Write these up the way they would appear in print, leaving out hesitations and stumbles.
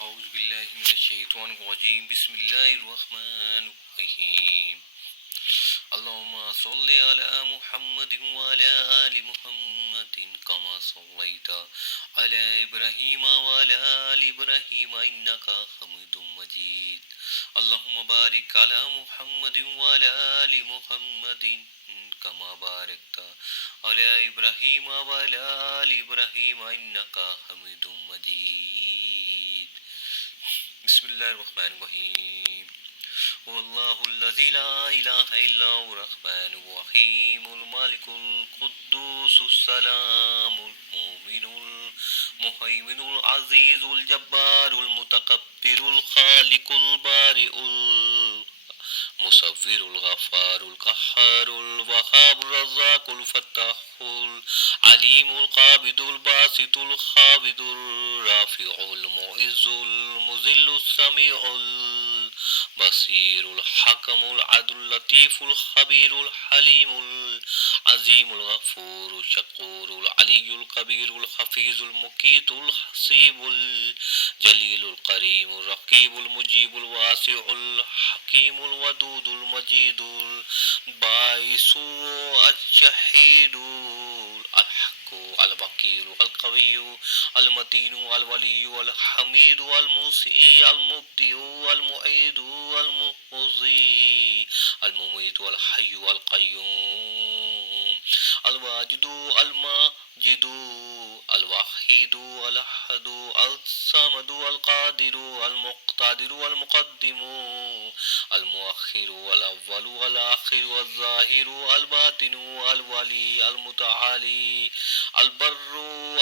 أعوذ بالله من الشيطان الرجيم بسم الله الرحمن الرحيم اللهم صل على محمد وعلى آل محمد كما صليت على إبراهيم وعلى آل إبراهيم إنك حميد مجيد اللهم بارك على محمد وعلى آل محمد كما باركت على إبراهيم وعلى آل إبراهيم إنك حميد مجيد بسم الله الرحمن الرحيم هو الله الذي لا إله إلا هو الرحمن الرحيم المالك القدوس السلام المؤمن المهيمن العزيز الجبار المتكبر الخالق البارئ المصور الغفار القهار الوهاب الرزاق الفتاح العليم القابض الباسط الخافض الرافع المعز المذل السميع البصير الحكم العدل اللطيف الخبير الحليم العظيم الغفور الشكور العلي الكبير الحفيظ المقيت الحسيب الجليل الكريم الرقيب المجيب الواسع الحكيم الودود المجيد الباعث الشهيد الحق الوكيل القوي المتين الولي الحميد المحيي المبدئ المعيد المحيي المميت الحي القيوم الواجد الماجد الوحيد الأحد الصمد القادر المقتدر المقدم المؤخر والأول والآخر والظاهر الباطن الولي المتعالي البر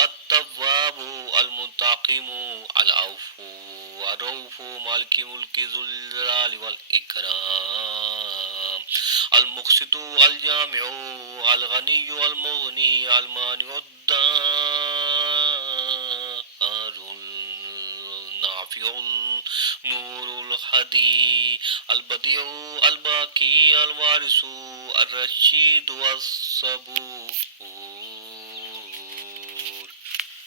التواب المنتقم العفو الرؤوف مالك ملك ذو الجلال والإكرام المقسط الجامع الغني المغني المانع الدار النافع النور الهدي البديع الباقي الوارث الرشيد والصبور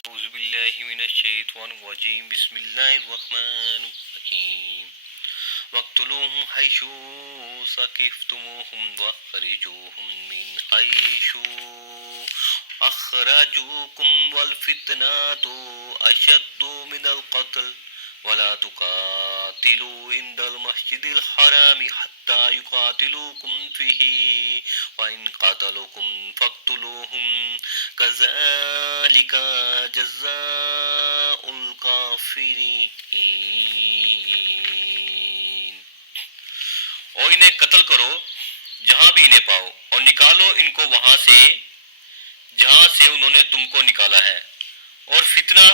أعوذ بالله من الشيطان الرجيم بسم الله الرحمن الرحيم واقتلوهم حيث ثقفتموهم واخرجوهم من حيث أخرجوكم والفتنة أشد من القتل ولا تقاتلوا عند المسجد الحرام حتى يقاتلوكم فيه وإن قاتلوكم فاقتلوهم كذلك جزاء الكافرين اور انہیں قتل کرو جہاں بھی انہیں پاؤ اور نکالو ان کو وہاں سے جہاں سے انہوں نے تم کو نکالا ہے اور فتنہ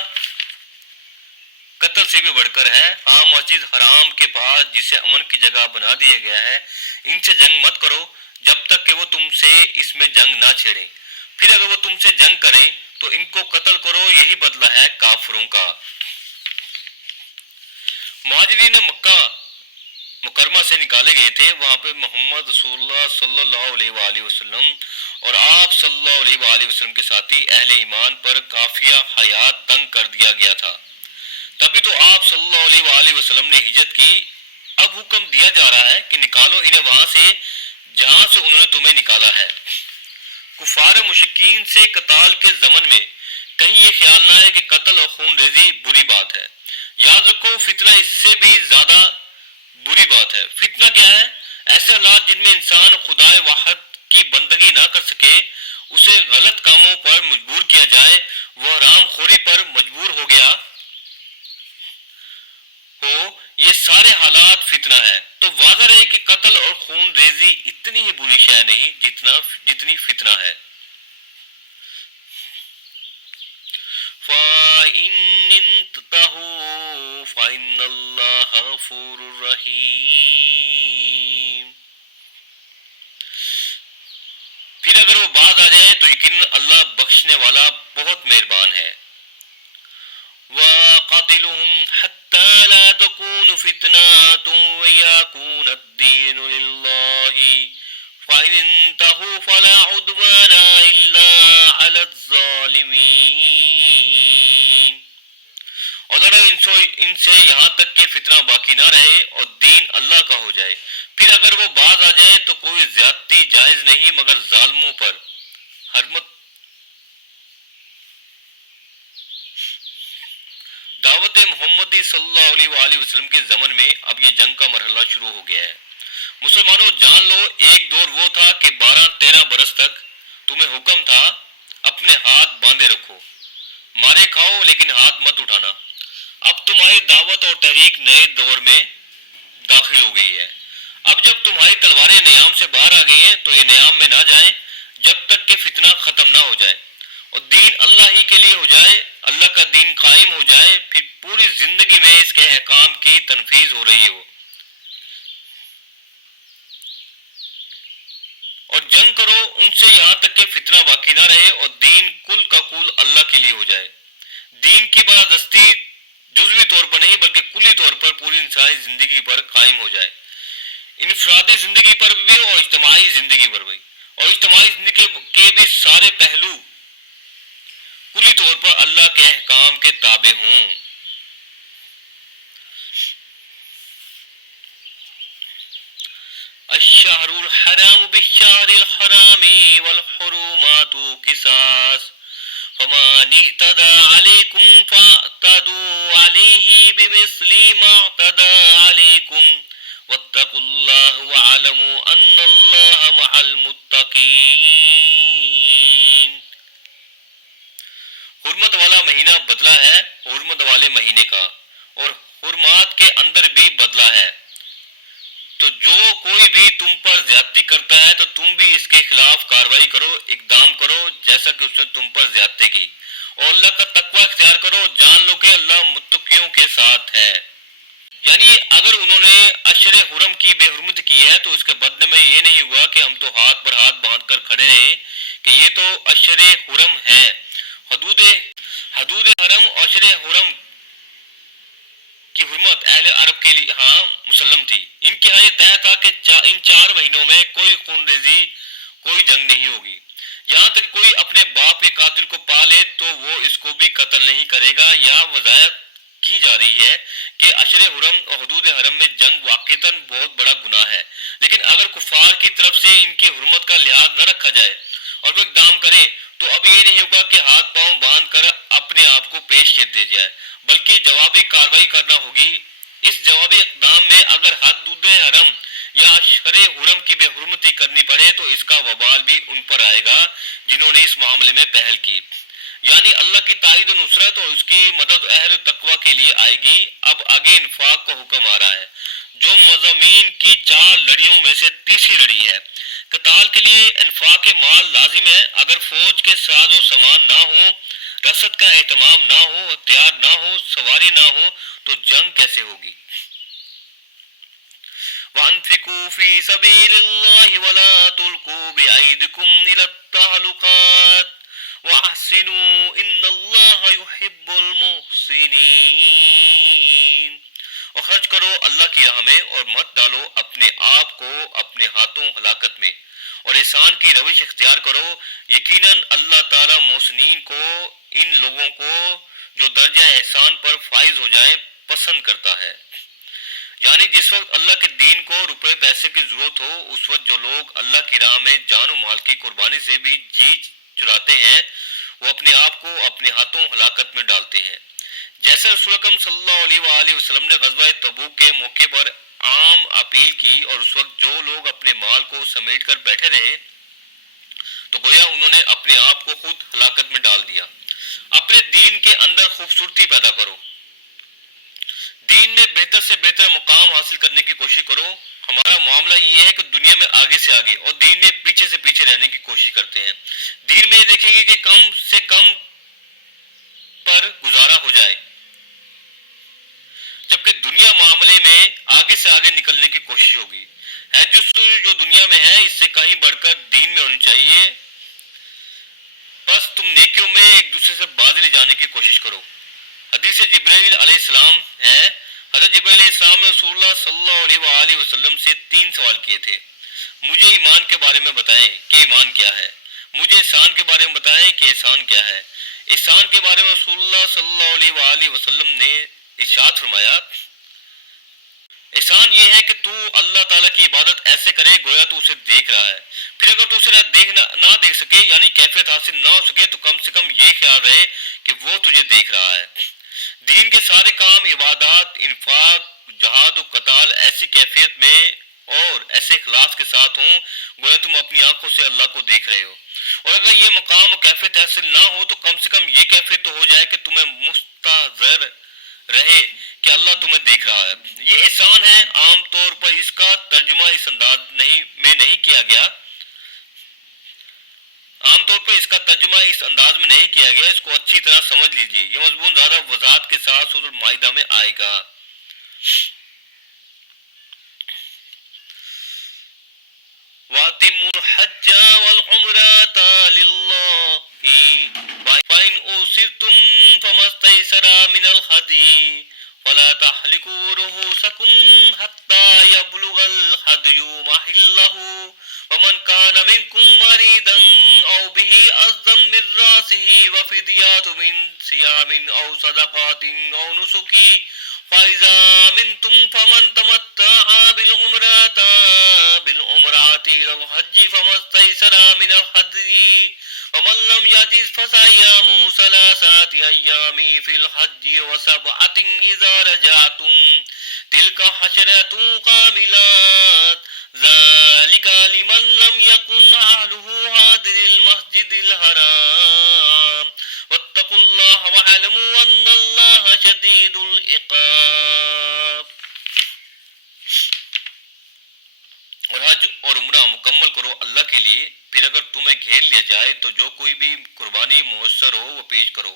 قتل سے بھی بڑھ کر ہے ہاں مسجد حرام کے پاس جسے امن کی جگہ بنا دیا گیا ہے ان سے جنگ مت کرو جب تک کہ وہ تم سے اس میں جنگ نہ چھیڑیں پھر اگر وہ تم سے جنگ کریں تو ان کو قتل کرو یہی بدلہ ہے کافروں کا مہاجرین مکہ مکرمہ سے نکالے گئے تھے وہاں پہ محمد رسول اللہ صلی اللہ علیہ وآلہ وسلم اور آپ صلی اللہ علیہ وآلہ وسلم کے ساتھی اہل ایمان پر کافیہ حیات تنگ کر دیا گیا تھا تبھی تو آپ صلی اللہ علیہ وآلہ وسلم نے ہجرت کی اب حکم دیا جا رہا ہے کہ نکالو انہیں وہاں سے جہاں سے انہوں نے تمہیں نکالا ہے کفار مشرکین سے قتال کے زمن میں کہیں یہ خیال نہ ہے کہ قتل اور خون ریزی بری بات ہے یاد رکھو فتنہ اس سے بھی زیادہ بری بات ہے فتنہ کیا ہے ایسے حالات جن میں انسان خدا واحد کی بندگی نہ کر سکے اسے غلط کاموں پر مجبور کیا جائے وہ حرام خوری پر مجبور ہو گیا ہو یہ سارے حالات فتنہ ہے تو واضح رہے کہ قتل اور خون ریزی اتنی ہی بری شے نہیں جتنی فتنہ ہے فَإِنْ انْتَهُوا فَإِنَّ اللَّهَ غَفُورٌ رَحِيمٌ پھر اگر وہ باز آ جائیں تو یقیناً اللہ بخشنے والا بہت مہربان ہے وَقَاتِلُوهُمْ حَتَّى لَا تَكُونَ فِتْنَةٌ وَيَكُونَ الدِّينُ لِلَّهِ فَإِنِ انْتَهُوا فَلَا عُدْوَانَ إِلَّا عَلَى الظَّالِمِينَ اور لڑو ان سے یہاں تک کہ فتنہ باقی نہ رہے اور دین اللہ کا ہو جائے. پھر اگر وہ باز آ جائیں تو کوئی زیادتی جائز نہیں مگر ظالموں پر. حرمت دعوت محمدی صلی اللہ علیہ وآلہ وسلم کے زمن میں اب یہ جنگ کا مرحلہ شروع ہو گیا ہے. مسلمانوں جان لو ایک دور وہ تھا کہ 12-13 برس تک تمہیں حکم تھا اپنے ہاتھ باندھے رکھو، مارے کھاؤ لیکن ہاتھ مت اٹھانا. اب تمہاری دعوت اور تحریک نئے دور میں داخل ہو گئی ہے. اب جب تمہاری تلواریں نیام سے باہر آ گئی ہیں تو یہ نیام میں نہ جائیں جب تک کہ فتنہ ختم نہ ہو جائے اور دین اللہ ہی کے لیے ہو جائے، اللہ کا دین قائم ہو جائے، پھر پوری زندگی میں اس کے احکام کی تنفیذ ہو رہی ہو. اور جنگ کرو ان سے یہاں تک کہ فتنہ باقی نہ رہے اور دین کل کا کل اللہ کے لیے ہو جائے. دین کی بالادستی جزوی طور پر نہیں بلکہ کلی طور پر پوری انسانی زندگی پر قائم ہو جائے، انفرادی زندگی پر بھی اور اجتماعی زندگی پر بھی، اور اجتماعی زندگی کے بھی سارے پہلو کلی طور پر اللہ کے احکام کے تابع ہوں. الشہر الحرام بالشہر الحرام والحرمات قصاص فمن اعتدى عليكم فاعتدوا عليه بمثل ما اعتدى عليكم واتقوا الله واعلموا ان الله مع المتقين. حرمت والا مہینہ بدلہ ہے حرمت والے مہینے کا، اور حرمات کے اندر بھی بدلہ ہے. تو جو کوئی بھی تم پر زیادتی کرتا ہے تو تم بھی اس کے خلاف کارروائی کرو، اقدام کرو جیسا کہ اس نے تم پر زیادتی کی، اور اللہ کا تقوی اختیار کرو، جان لو کہ اللہ متقیوں کے ساتھ ہے. یعنی اگر انہوں نے اشر حرم کی بے حرمت کی ہے تو اس کے بدلے میں یہ نہیں ہوا کہ ہم تو ہاتھ پر ہاتھ باندھ کر کھڑے رہیں کہ یہ تو اشر حرم ہے. حدود حرم اور اشر حرم کی حرمت اہل عرب کے لیے ہاں مسلم تھی. ان کے ہاں یہ طے تھا کہ ان 4 مہینوں میں کوئی خون ریزی کوئی جنگ نہیں ہوگی. یہاں تک کوئی اپنے باپ کے قاتل کو پا لے تو وہ اس کو بھی قتل نہیں کرے گا. یا وضاحت کی جا رہی ہے کہ اشر حرم اور حدود حرم میں جنگ واقعتاً بہت بڑا گناہ ہے، لیکن اگر کفار کی طرف سے ان کی حرمت کا لحاظ نہ رکھا جائے اور وہ اقدام کریں تو اب یہ نہیں ہوگا کہ ہاتھ پاؤں باندھ کر اپنے آپ کو پیش کر دیا جائے، بلکہ جوابی کارروائی کرنا ہوگی. اس جوابی اقدام میں اگر حدود حرم یا اشر حرم کی بے حرمتی کرنی پڑے تو اس کا وبال بھی ان پر آئے گا جنہوں نے اس معاملے میں پہل کی. یعنی اللہ کی تائید و نصرت اور اس کی مدد اہل تقوی کے لیے آئے گی. اب آگے انفاق کا حکم آ رہا ہے جو مضامین کی 4 لڑیوں میں سے تیسری لڑی ہے. قتال کے لیے انفاق مال لازم ہے. اگر فوج کے ساز و سامان نہ ہو، رسد کا اہتمام نہ ہو، ہتھیار نہ ہو، سواری نہ ہو تو جنگ کیسے ہوگی؟ وَأَنفِقُوا فِي سَبِيلِ اللَّهِ وَلَا تُلْقُوا بِأَيْدِكُمْ إِلَى التَّهْلُكَاتِ وَأَحْسِنُوا إِنَّ اللَّهَ يُحِبُّ الْمُحْسِنِينَ. اور خرچ کرو اللہ کی راہ میں اور مت ڈالو اپنے آپ کو اپنے ہاتھوں ہلاکت میں، اور احسان کی روش اختیار کرو. یقیناً اللہ تعالیٰ محسنین کو، ان لوگوں کو جو درجہ احسان پر فائز ہو جائیں پسند کرتا ہے. یعنی جس وقت اللہ کے دین کو روپے پیسے کی ضرورت ہو اس وقت جو لوگ اللہ کی راہ میں جان و مال کی قربانی سے بھی جی چراتے ہیں وہ اپنے آپ کو اپنے ہاتھوں ہلاکت میں ڈالتے ہیں. جیسے رسول اکرم صلی اللہ علیہ وآلہ وسلم نے غزوہ تبوک کے موقع پر عام اپیل کی اور اس وقت جو لوگ اپنے مال کو سمیٹ کر بیٹھے رہے تو گویا انہوں نے اپنے آپ کو خود ہلاکت میں ڈال دیا. اپنے دین کے اندر خوبصورتی پیدا کرو، دین میں بہتر سے بہتر مقام حاصل کرنے کی کوشش کرو. ہمارا معاملہ یہ ہے کہ دنیا میں آگے سے آگے اور دین میں پیچھے سے پیچھے رہنے کی کوشش کرتے ہیں. دین میں یہ دیکھیں گے کہ کم سے کم پر گزارا ہو جائے، جبکہ دنیا معاملے میں آگے سے آگے نکلنے کی کوشش ہوگی. جو دنیا میں ہے اس سے کہیں بڑھ کر دین میں ہونی چاہیے. بس تم نیکیوں میں ایک دوسرے سے بازی لے جانے کی کوشش کرو. حدیث جبرائیل علیہ السلام ہے، حضرت جبرائیل علیہ السلام نے رسول اللہ صلی اللہ علیہ وآلہ وسلم سے 3 سوال کیے تھے. مجھے ایمان کے بارے میں بتائیں کہ ایمان کیا ہے، مجھے احسان کے بارے میں بتائیں کہ احسان کیا ہے. احسان کے بارے میں رسول اللہ صلی اللہ علیہ وآلہ وسلم نے ارشاد فرمایا احسان یہ ہے کہ تو اللہ تعالیٰ کی عبادت ایسے کرے گویا تو اسے دیکھ رہا ہے. پھر اگر تو اسے نہ دیکھ سکے یعنی کیفیت حاصل نہ ہو سکے تو کم سے کم یہ خیال رہے کہ وہ تجھے دیکھ رہا ہے. دین کے سارے کام عبادات انفاق جہاد و قتال ایسی کیفیت میں اور ایسے اخلاص کے ساتھ ہوں گویا تم اپنی آنکھوں سے اللہ کو دیکھ رہے ہو. اور اگر یہ مقام و کیفیت حاصل نہ ہو تو کم سے کم یہ کیفیت تو ہو جائے کہ تمہیں مستحضر رہے کہ اللہ تمہیں دیکھ رہا ہے. یہ احسان ہے. عام طور پر اس کا ترجمہ اس انداز میں نہیں کیا گیا. اس کو اچھی طرح سمجھ لیجئے. یہ مضمون زیادہ وضاحت کے ساتھ سورۃ المائدہ میں آئے گا. وَأَتِمُّوا الْحَجَّ وَالْعُمْرَةَ لِلَّهِ فَإِنْ أُحْصِرْتُمْ فَمَا اسْتَيْسَرَ مِنَ الْهَدْيِ وَلَا تَحْلِقُوا رُؤُوسَكُمْ حَتَّى يَبْلُغَ الْهَدْيُ مَحِلَّهُ وَمَنْ كَانَ مِنْكُمْ مَرِيضًا أَوْ بِهِ أَذًى مِنْ رَأْسِهِ وَفِدْيَةٌ مِنْ صِيَامٍ أَوْ صَدَقَةٍ أَوْ نُسُكٍ فَإِذَا أَمِنْتُمْ فَمَنْ تَمَتَّعَ بِالْعُمْرَةِ إِلَى الْحَجِّ فَمَا اسْتَيْسَرَ مِنَ الْهَدْيِ وَمَنْ لَمْ يَجِدْ فَصِيَامُ ثَلَاثَةِ أَيَّامٍ فِي الْحَجِّ وَسَبْعَةٍ إِذَا رَجَعْتُمْ تِلْكَ عَشَرَةٌ كَامِلَةٌ ذَلِكَ لِمَنْ لَمْ يَكُنْ أَهْلُهُ حَاضِرِي الْمَسْجِدِ الْحَرَامِ وَاتَّقُوا اللَّهَ وَاعْلَمُوا أَنَّ اللَّهَ شَدِيدُ الْعِقَابِ. اور حج اور عمرہ مکمل کرو اللہ کے لیے. پھر اگر تمہیں گھیر لیا جائے تو جو کوئی بھی قربانی میسر ہو وہ پیش کرو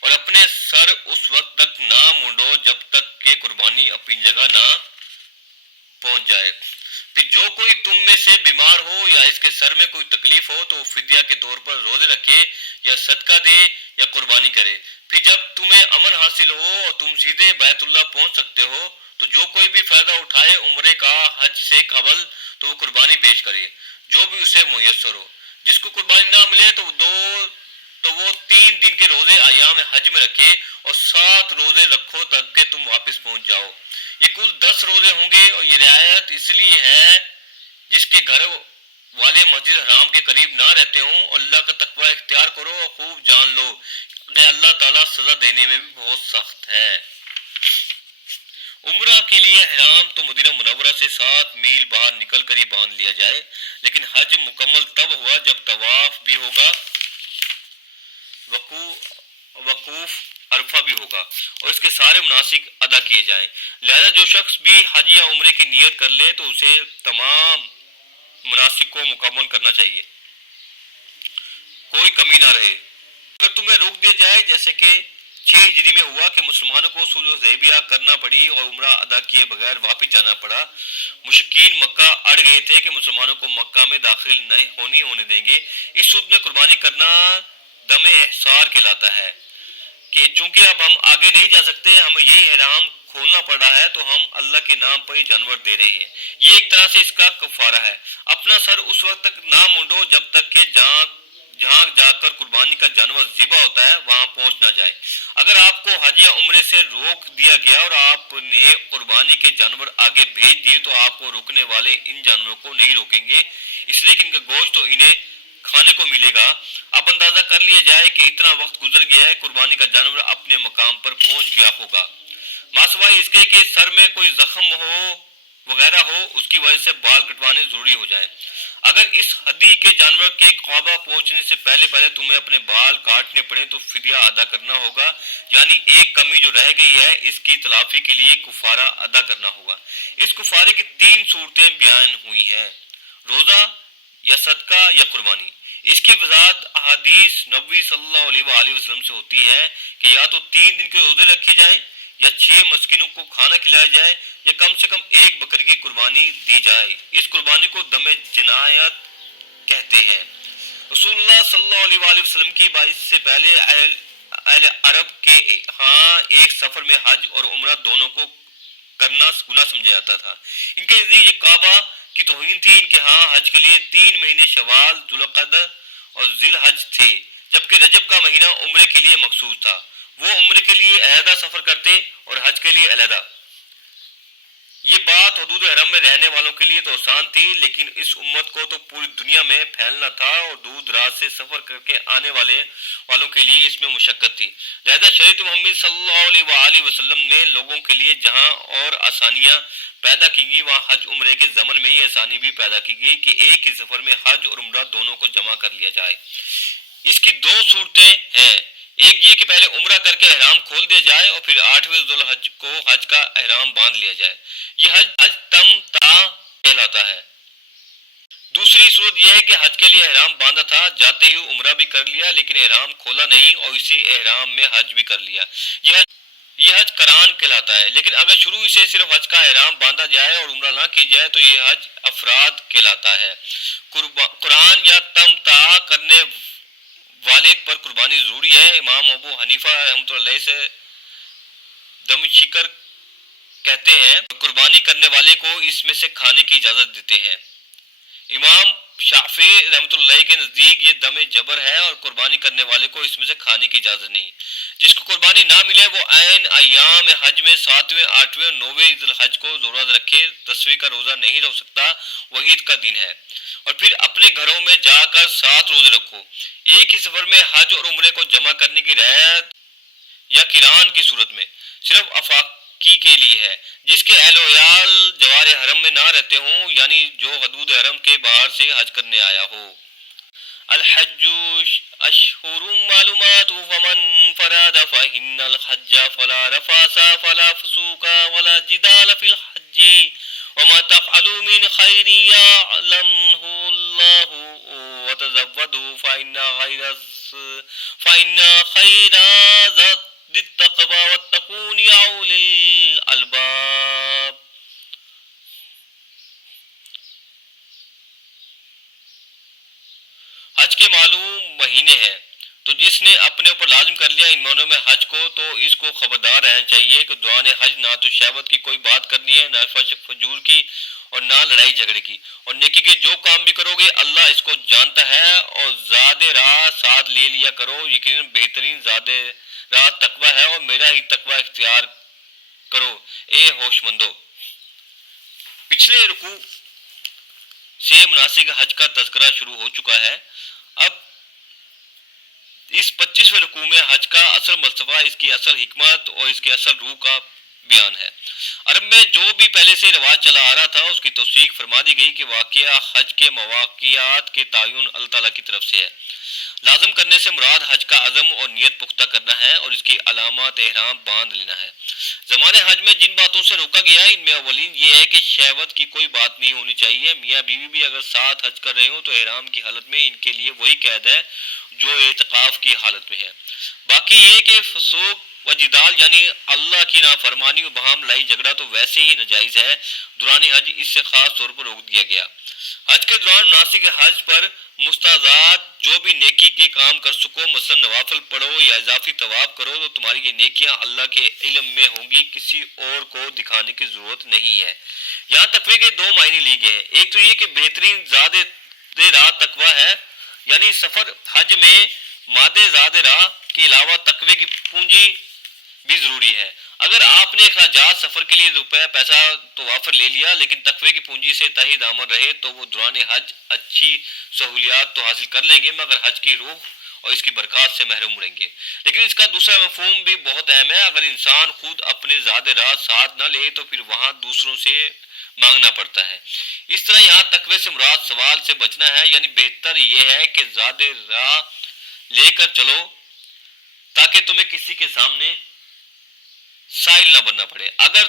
اور اپنے سر اس وقت تک نہ مونڈو جب تک کہ قربانی اپنی جگہ نہ پہنچ جائے. پھر جو کوئی تم میں سے بیمار ہو یا اس کے سر میں کوئی تکلیف ہو تو وہ فدیہ کے طور پر روزے رکھے یا صدقہ دے یا قربانی کرے. پھر جب تمہیں امن حاصل ہو اور تم سیدھے بیت اللہ پہنچ سکتے ہو تو جو کوئی بھی فائدہ اٹھائے عمرے کا حج سے قبل تو وہ قربانی پیش کرے جو بھی اسے میسر ہو. جس کو قربانی نہ ملے تو وہ 3 دن کے روزے ایام حج میں رکھے اور 7 روزے رکھو تک کہ تم واپس پہنچ جاؤ. یہ کل 10 روزے ہوں گے اور یہ رعایت اس لیے ہے جس کے گھر والے مسجد حرام کے قریب نہ رہتے ہوں. اور اللہ کا تقوی اختیار کرو اور خوب جان لو کہ اللہ تعالیٰ سزا دینے میں بھی بہت سخت ہے. عمرہ کے لیے احرام تو مدینہ منورہ سے 7 میل باہر نکل کر ہی باندھ لیا جائے. لیکن حج مکمل تب ہوا جب طواف بھی ہوگا وقوف عرفہ بھی ہوگا اور اس کے سارے مناسک ادا کیے جائیں. لہذا جو شخص بھی حج یا عمرے کی نیت کر لے تو اسے تمام مناسک کو مکمل کرنا چاہیے, کوئی کمی نہ رہے. اگر تمہیں روک دیا جائے جیسے کہ 6 ہجری میں ہوا کہ مسلمانوں کو صلح حدیبیہ کرنا پڑی اور عمرہ ادا کیے بغیر واپس جانا پڑا. مشرکین مکہ اڑ گئے تھے کہ مسلمانوں کو مکہ میں داخل نہیں ہونے دیں گے. اس صورت میں قربانی کرنا دم احصار کہلاتا ہے کہ چونکہ اب ہم آگے نہیں جا سکتے, ہمیں یہی احرام کھولنا پڑ رہا ہے تو ہم اللہ کے نام پر یہ جانور دے رہے ہیں. یہ ایک طرح سے اس کا کفارہ ہے. اپنا سر اس وقت تک نہ مونڈو جب تک کہ جہاں جا کر قربانی کا جانور ذبح ہوتا ہے وہاں پہنچ نہ جائے. اگر آپ کو حج یا عمرے سے روک دیا گیا اور آپ نے قربانی کے جانور آگے بھیج دیے تو آپ کو روکنے والے ان جانوروں کو نہیں روکیں گے, اس لیے کہ ان کا گوشت تو انہیں کھانے کو ملے گا. اب اندازہ کر لیا جائے کہ اتنا وقت گزر گیا ہے, قربانی کا جانور اپنے مقام پر پہنچ گیا ہوگا. ماسوائے اس کے کہ سر میں کوئی زخم ہو وغیرہ ہو اس کی وجہ سے بال کٹوانے ضروری ہو جائیں. اگر اس ہدی کے جانور کے قعبہ پہنچنے سے پہلے تمہیں اپنے بال کاٹنے پڑیں تو فدیہ ادا کرنا ہوگا, یعنی ایک کمی جو رہ گئی ہے اس کی تلافی کے لیے کفارہ ادا کرنا ہوگا. اس کفارے کی 3 صورتیں بیان ہوئی ہیں, روزہ یا صدقہ یا قربانی. اس کی وضاحت احادیث نبوی صلی اللہ علیہ وآلہ وسلم سے ہوتی ہے کہ یا تو 3 دن کے روزے رکھے جائیں یا 6 مسکینوں کو کھانا کھلایا جائے یا کم سے کم 1 بکری کی قربانی دی جائے. اس قربانی کو دم جنایت کہتے ہیں. رسول اللہ صلی اللہ علیہ وآلہ وسلم کی بائیس سے پہلے اہل عرب کے ہاں ایک سفر میں حج اور عمرہ دونوں کو کرنا گناہ سمجھا جاتا تھا. ان کے نزدیک یہ کعبہ کی توہین تھی. ان کے ہاں حج کے لیے 3 مہینے شوال, ذوالقعدہ اور ذی الحج تھے, جبکہ رجب کا مہینہ عمرے کے لیے مخصوص تھا. وہ عمرے کے لیے علیحدہ سفر کرتے اور حج حج کے لیے علیحدہ۔ یہ بات حدود حرم میں رہنے والوں کے لیے تو آسان تھی، لیکن اس امت کو تو پوری دنیا میں پھیلنا تھا اور دور دراز سے سفر کر کے آنے والوں کے لیے اس میں مشقت تھی۔ لہذا شریعت محمد صلی اللہ علیہ وآلہ وسلم نے لوگوں کے لیے جہاں اور آسانیاں پیدا کی گئی، وہاں حج عمرے کے ضمن میں یہ آسانی بھی پیدا کی گئی کہ ایک ہی سفر میں حج اور عمرہ دونوں کو جمع کر لیا جائے۔ اس کی دو صورتیں ہیں، ایک یہ کہ پہلے عمرہ کر کے احرام کھول دیا جائے اور پھر 8ویں ذوالحج کو حج کا احرام باندھ لیا جائے، یہ حج تمتع کہلاتا ہے۔ دوسری صورت یہ ہے کہ حج کے لیے احرام باندھا تھا، جاتے ہی عمرہ بھی کر لیا لیکن احرام کھولا نہیں اور اسی احرام میں حج بھی کر لیا، یہ حج قران کہلاتا ہے۔ لیکن اگر شروع سے صرف حج کا احرام باندھا جائے اور عمرہ نہ کی جائے تو یہ حج افراد کہلاتا ہے۔ قرآن یا تمتع کرنے والے پر قربانی ضروری ہے۔ امام ابو حنیفہ رحمۃ اللہ علیہ سے دمشقر کہتے ہیں قربانی کرنے والے کو اس میں سے کھانے کی اجازت دیتے ہیں۔ امام شافعی رحمۃ اللہ کے نزدیک یہ دم جبر ہے اور قربانی کرنے والے کو اس میں سے کھانے کی اجازت نہیں۔ جس کو قربانی نہ ملے وہ عین ایام حج میں 7ویں 8ویں اور 9ویں ذی الحج کو روزہ رکھے، 10ویں کا روزہ نہیں رکھ سکتا، وہ عید کا دن ہے، اور پھر اپنے گھروں میں جا کر 7 روزے رکھو۔ ایک ہی سفر میں حج اور عمرے کو جمع کرنے کی رعایت یا قران کی صورت میں صرف افاقی کے لیے ہے، جس کے اہل و عیال جوار حرم میں نہ رہتے ہوں، یعنی جو حدود حرم کے باہر سے حج کرنے آیا ہو۔ الحج اشہر معلومات فمن فرد فإن الحج فلا رفث ولا فسوق ولا جدال في الحج وما تفعلوا من خير يعلمه الله وتزودوا فإن خير زاد التقوى واتقون يا أولي الألباب۔ حج کے معلوم مہینے ہیں، تو جس نے اپنے اوپر لازم کر لیا ان مہینوں میں حج کو تو اس کو خبردار رہنا چاہیے کہ دوران حج نہ تو شہوت کی کوئی بات کرنی ہے، نہ فحش فجور کی، اور نہ لڑائی جھگڑے کی، اور نیکی کے جو کام بھی کرو گے اللہ اس کو جانتا ہے۔ اور زاد راہ ساتھ لے لیا کرو، یقیناً بہترین زاد راہ تقوی ہے، اور میرا ہی تقوی اختیار کرو اے ہوش مندو۔ پچھلے رکوع سے مناسک حج کا تذکرہ شروع ہو چکا ہے، اب اس 25ویں رکوع میں حج کا اصل فلسفہ، اس کی اصل حکمت اور اس کی اصل روح کا بیان ہے۔ عرب میں جو بھی پہلے سے رواج چلا آ رہا تھا اس کی توثیق فرما دی گئی کہ واقعہ حج کے مواقعات کے تعین اللہ تعالیٰ کی طرف سے ہے۔ لازم کرنے سے مراد حج کا عزم اور نیت پختہ کرنا ہے اور اس کی علامات احرام باندھ لینا ہے۔ زمانے حج میں جن باتوں سے روکا گیا ان میں اولین یہ ہے کہ شہوت کی کوئی بات نہیں ہونی چاہیے۔ میاں بیوی بھی اگر ساتھ حج کر رہے ہوں تو احرام کی حالت میں ان کے لیے وہی قید ہے جو اعتکاف کی حالت میں ہے۔ باقی یہ کہ فسوق و جدال یعنی اللہ کی نافرمانی و بہام لائی جھگڑا تو ویسے ہی ناجائز ہے، دوران حج اس سے خاص طور پر روک دیا گیا۔ حج کے دوران مناسک حج پر مستحضات جو بھی نیکی کے کام کر سکو، مثلا نوافل پڑھو یا اضافی طواف کرو تو تمہاری یہ نیکیاں اللہ کے علم میں ہوں گی، کسی اور کو دکھانے کی ضرورت نہیں ہے۔ یہاں تقوی کے دو معنی لیے گئے ہیں، ایک تو یہ کہ بہترین زاد راہ تقوی ہے، یعنی سفر حج میں مادے زاد راہ کے علاوہ تقوی کی پونجی بھی ضروری ہے۔ اگر آپ نے اخراجات سفر کے لیے روپے پیسہ تو وافر لے لیا لیکن تقوی کی پونجی سے تہی دامن رہے تو وہ دوران حج اچھی سہولیات تو حاصل کر لیں گے مگر حج کی روح اور اس کی برکات سے محروم رہیں گے۔ لیکن اس کا دوسرا مفہوم بھی بہت اہم ہے، اگر انسان خود اپنے زاد راہ ساتھ نہ لے تو پھر وہاں دوسروں سے مانگنا پڑتا ہے۔ اس طرح یہاں تقوی سے مراد سوال سے بچنا ہے، یعنی بہتر یہ ہے کہ زاد راہ لے کر چلو تاکہ تمہیں کسی کے سامنے سائل نہ بننا پڑے۔ اگر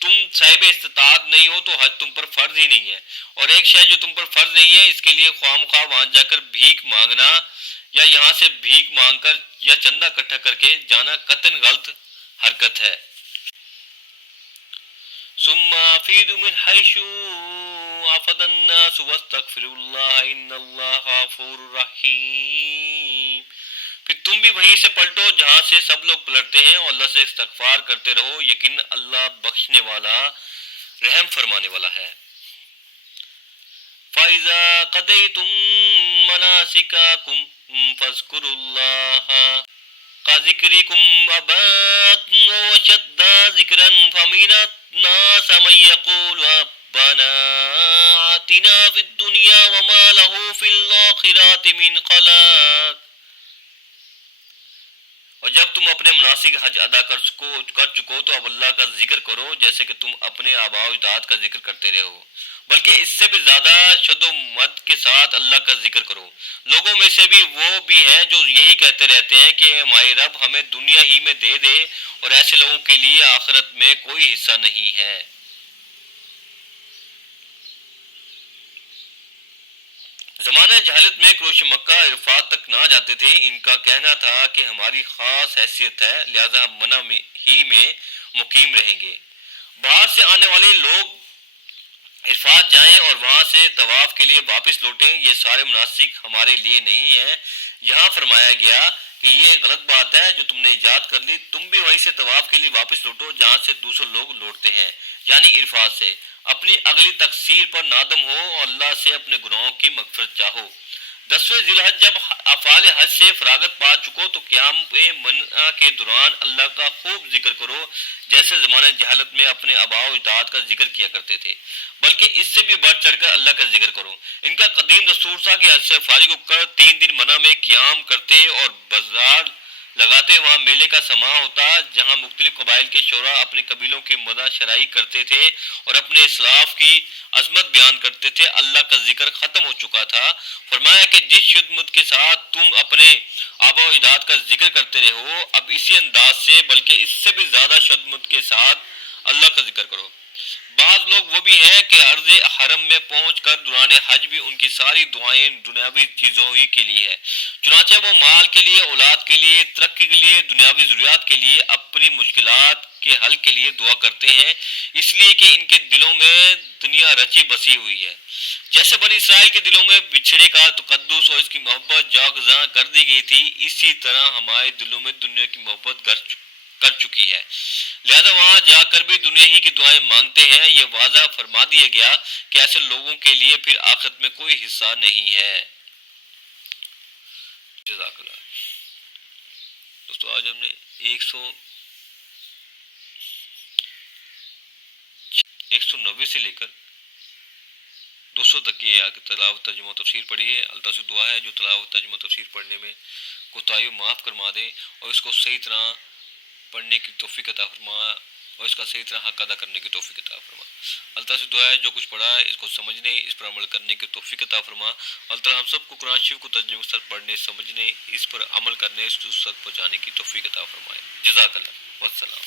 تم صاحب استطاعت نہیں ہو تو حج تم پر فرض ہی نہیں ہے، اور ایک شے جو تم پر فرض نہیں ہے اس کے لیے خواہ مخواہ وہاں جا کر بھیک مانگنا یا یہاں سے بھیک مانگ کر یا چندہ اکٹھا کر کے جانا قطعاً غلط حرکت ہے۔ ثم افیدوا من حیث افض الناس واستغفروا اللہ ان اللہ غفور رحیم۔ پھر تم بھی وہیں سے پلٹو جہاں سے سب لوگ پلٹتے ہیں اور اللہ سے استغفار کرتے رہو، یقین اللہ بخشنے والا رحم فرمانے والا ہے۔ فَإِذَا قَضَيْتُم مَّنَاسِكَكُمْ فَاذْكُرُوا اللَّهَ كَذِكْرِكُمْ آبَاءَكُمْ وَأَشَدَّ ذکرا فمن الناس من يقول ربنا آتنا في الدنيا وما له في الآخرة من خلاق. اور جب تم اپنے مناسک حج ادا کر چکو تو اب اللہ کا ذکر کرو جیسے کہ تم اپنے آباء و اجداد کا ذکر کرتے رہے ہو، بلکہ اس سے بھی زیادہ شد و مد کے ساتھ اللہ کا ذکر کرو. لوگوں میں سے بھی وہ بھی ہیں جو یہی کہتے رہتے ہیں کہ ہمارے رب ہمیں دنیا ہی میں دے دے، اور ایسے لوگوں کے لیے آخرت میں کوئی حصہ نہیں ہے. زمانہ جہالت میں قریش مکہ عرفات تک نہ جاتے تھے. ان کا کہنا تھا کہ ہماری خاص حیثیت ہے لہذا ہم منع ہی میں مقیم رہیں گے. باہر سے آنے والے لوگ عرفات جائیں اور وہاں سے طواف کے لیے واپس لوٹیں، یہ سارے مناسک ہمارے لیے نہیں ہیں. یہاں فرمایا گیا کہ یہ غلط بات ہے جو تم نے ایجاد کر لی، تم بھی وہیں سے طواف کے لیے واپس لوٹو جہاں سے دوسرے لوگ لوٹتے ہیں، یعنی عرفات سے. اپنی اگلی تقصیر پر نادم ہو اور اللہ سے اپنے گناہوں کی مغفرت چاہو. 10ویں ذی الحج جب افعال حج سے فراغت پا چکو تو قیام منع کے دوران اللہ کا خوب ذکر کرو جیسے زمانہ جہالت میں اپنے آباء و اجداد کا ذکر کیا کرتے تھے، بلکہ اس سے بھی بڑھ چڑھ کر اللہ کا ذکر کرو. ان کا قدیم دستور تھا کہ حج سے فارغ ہو کر 3 دن منع میں قیام کرتے اور بازار لگاتے. وہاں میلے کا سماع ہوتا جہاں مختلف قبائل کے شعراء اپنے قبیلوں کی مدح شرائی کرتے تھے اور اپنے اسلاف کی عظمت بیان کرتے تھے. اللہ کا ذکر ختم ہو چکا تھا. فرمایا کہ جس شدت کے ساتھ تم اپنے آباء و اجداد کا ذکر کرتے رہے ہو اب اسی انداز سے بلکہ اس سے بھی زیادہ شدت کے ساتھ اللہ کا ذکر کرو. بعض لوگ وہ بھی ہیں کہ عرض حرم میں پہنچ کر دوران حج بھی ان کی ساری دعائیں دنیاوی چیزوں ہی کے لیے ہے، چنانچہ وہ مال کے لیے، اولاد کے لیے، ترقی کے لیے، دنیاوی ضروریات کے لیے، اپنی مشکلات کے حل کے لیے دعا کرتے ہیں، اس لیے کہ ان کے دلوں میں دنیا رچی بسی ہوئی ہے. جیسے بنی اسرائیل کے دلوں میں بچھڑے کا تقدس اور اس کی محبت جاگزاں کر دی گئی تھی، اسی طرح ہمارے دلوں میں دنیا کی محبت کر چکی ہے، لہذا وہاں جا کر بھی دنیا ہی کی دعائیں مانگتے ہیں. یہ واضح فرما دیا گیا کہ ایسے لوگوں کے لیے پھر آخرت میں کوئی حصہ نہیں ہے. جزاک اللہ. دوستو آج ہم نے 190 سے لے کر 200 تک کی تلاوت ترجمہ و تفسیر پڑھی ہے. اللہ سے دعا ہے جو تلاوت ترجمہ و تفسیر پڑھنے میں کوتاہی معاف فرما دے اور اس کو صحیح طرح پڑھنے کی توفیق عطا فرما اور اس کا صحیح طرح حق ادا کرنے کی توفیق عطا فرما. اللہ سے دعا ہے جو کچھ پڑھا ہے اس کو سمجھنے، اس پر عمل کرنے کی توفیق عطا فرما. اللہ ہم سب کو قرآن شریف کو ترجمہ سے پڑھنے، سمجھنے، اس پر عمل کرنے، اس تک پہنچانے کی توفیق عطا فرمائے. جزاک اللہ والسلام.